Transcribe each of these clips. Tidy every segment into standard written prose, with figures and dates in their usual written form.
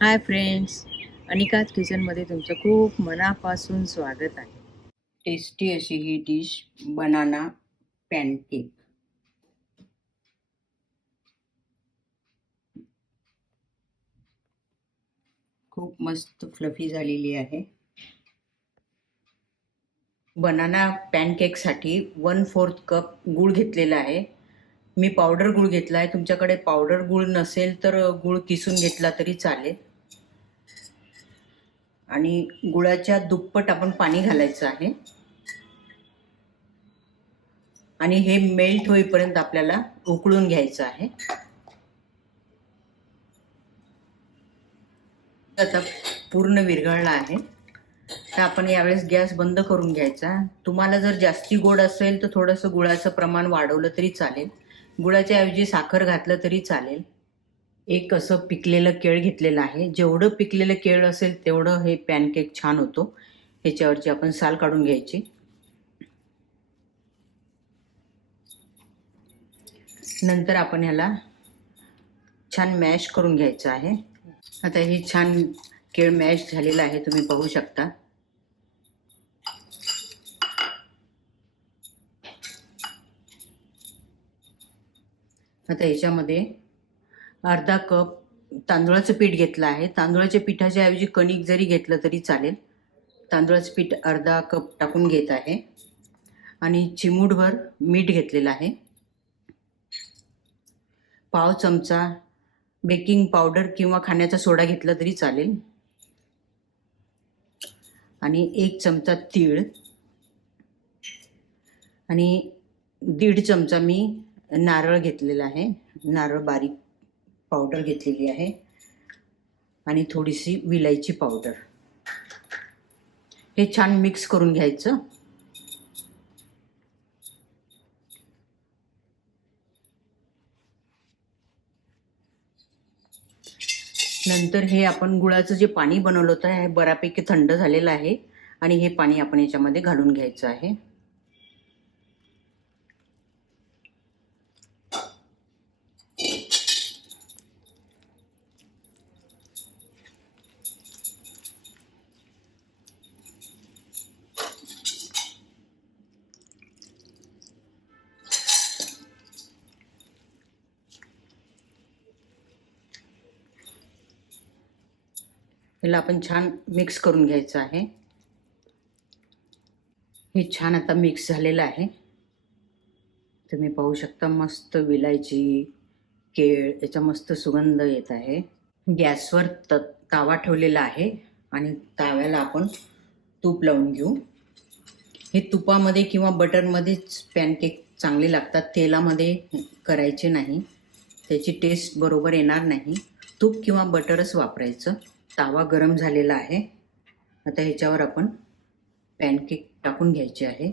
Hi friends, अनिकाज किचनमध्ये तुमचं खूप मनापासून स्वागत आहे. टेस्टी अशी ही डिश बनाना पॅनकेक. खूप मस्त फ्लफी झालेली आहे. बनाना पॅनकेकसाठी 1/4 कप गूळ घेतलेला आहे. मी पावडर गूळ घेतला आहे. तुमच्याकडे पावडर गूळ नसेल तर गूळ किसून घेतला तरी चालेल. आणि गुळाच्या दुप्पट आपण पाणी घालायचं आहे आणि हे मेल्ट होईपर्यंत आपल्याला उकळून घ्यायचं आहे. आता पूर्ण विरघळला आहे. तर आपण यावेळेस गॅस बंद करून घ्यायचा. तुम्हाला जर जास्ती गोड असेल तर थोडंसं गुळाचं प्रमाण वाढवलं तरी चालेल. गुळाच्या ऐवजी साखर घातलं तरी चालेल. एक असं पिकलेलं केळ घेतलेलं आहे. जेवढं पिकलेलं केळ असेल तेवढं हे पॅनकेक छान होतो. ह्याच्यावरची आपण साल काढून घ्यायची. नंतर आपण ह्याला छान मॅश करून घ्यायचं आहे. आता हे छान केळ मॅश झालेलं आहे, तुम्ही पाहू शकता. आता ह्याच्यामध्ये अर्धा कप तांदूळाचं पीठ घेतलं आहे. तांदूळाच्या पिठाच्या ऐवजी कणिक जरी घेतलं तरी चालेल. तांदूळाचं पीठ अर्धा कप टाकून घेत आहे आणि चिमूटभर मीठ घेतलेलं आहे. पाव चमचा बेकिंग पावडर किंवा खाण्याचा सोडा घेतला तरी चालेल आणि 1 चमचा तीळ आणि 1.5 चमचा मी नारळ घेतलेला आहे. नारळ बारीक पावडर घेतलेली आहे आणि थोडीशी विलायची पावडर. हे छान मिक्स करून घ्यायचं. नंतर हे आपण गुळाचं जे पाणी बनवलं होतं हे बऱ्यापैकी थंड झालेलं आहे आणि हे पाणी आपण याच्यामध्ये घालून घ्यायचं आहे. याला आपण छान मिक्स करून घ्यायचं आहे. हे छान आता मिक्स झालेलं आहे. तुम्ही पाहू शकता मस्त विलायची केळ याचा मस्त सुगंध येत आहे. गॅसवर तावा ठेवलेला आहे आणि ताव्याला आपण तूप लावून घेऊ. हे तुपामध्ये किंवा बटरमध्येच पॅनकेक चांगले लागतात. तेलामध्ये करायचे नाही, त्याची टेस्ट बरोबर येणार नाही. तूप किंवा बटरच वापरायचं. तावा गरम झालेला आहे. आता ह्याच्यावर आपण पॅनकेक टाकून घ्यायचे आहे.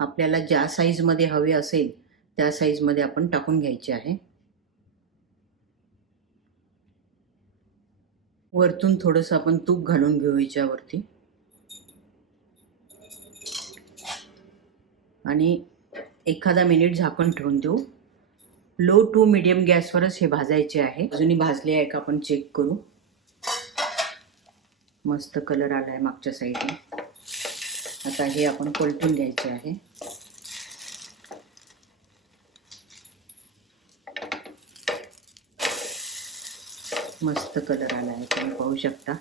आपल्याला ज्या साईजमध्ये हवे असेल त्या साईजमध्ये आपण टाकून घ्यायचे आहे. वरतून थोडंसं आपण तूप घालून घेऊ याच्यावरती आणि एखादा मिनिट झाकण ठेवून देऊ. लो टू मीडियम गॅसवरच हे भाजायचे आहे. अजूनही भाजले आहे का आपण चेक करू. मस्त कलर आला आहे मागच्या साईडने. आता हे आपण पलटून घ्यायचे आहे. मस्त कलर आला आहे, तुम्ही पाहू शकता.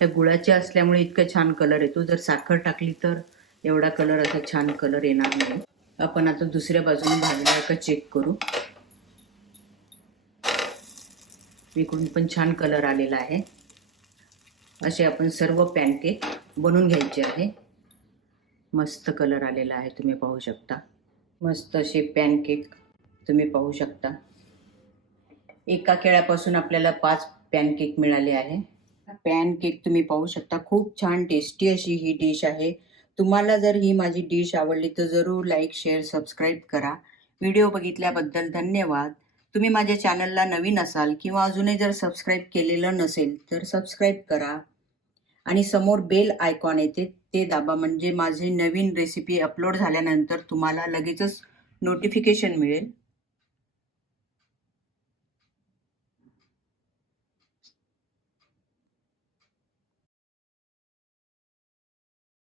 हे गुळाचे असल्यामुळे इतकं छान कलर येतो. जर साखर टाकली तर एवढा कलर असा छान कलर येणार नाही. आपण आता दुसऱ्या बाजूने भाजला का चेक करू. इकडून पण छान कलर आलेला आहे. असे आपण सर्व पॅनकेक बनवून घ्यायचे आहे. मस्त कलर आलेला आहे, तुम्ही पाहू शकता. मस्त असे पॅनकेक तुम्ही पाहू शकता. एका केळ्यापासून आपल्याला 5 पॅनकेक मिळाले आहे. पॅनकेक तुम्ही पाहू शकता. खूप छान टेस्टी अशी ही डिश आहे. तुम्हाला जर ही माझी डिश आवडली तर जरूर लाईक, शेअर, सबस्क्राईब करा. व्हिडिओ बघितल्याबद्दल धन्यवाद. तुम्ही माझ्या चॅनलला नवीन असाल किंवा अजूनही जर सबस्क्राईब केलेलं नसेल तर सबस्क्राईब करा आणि समोर बेल आयकॉन येते ते दाबा, म्हणजे माझी नवीन रेसिपी अपलोड झाल्यानंतर तुम्हाला लगेचच नोटिफिकेशन मिळेल.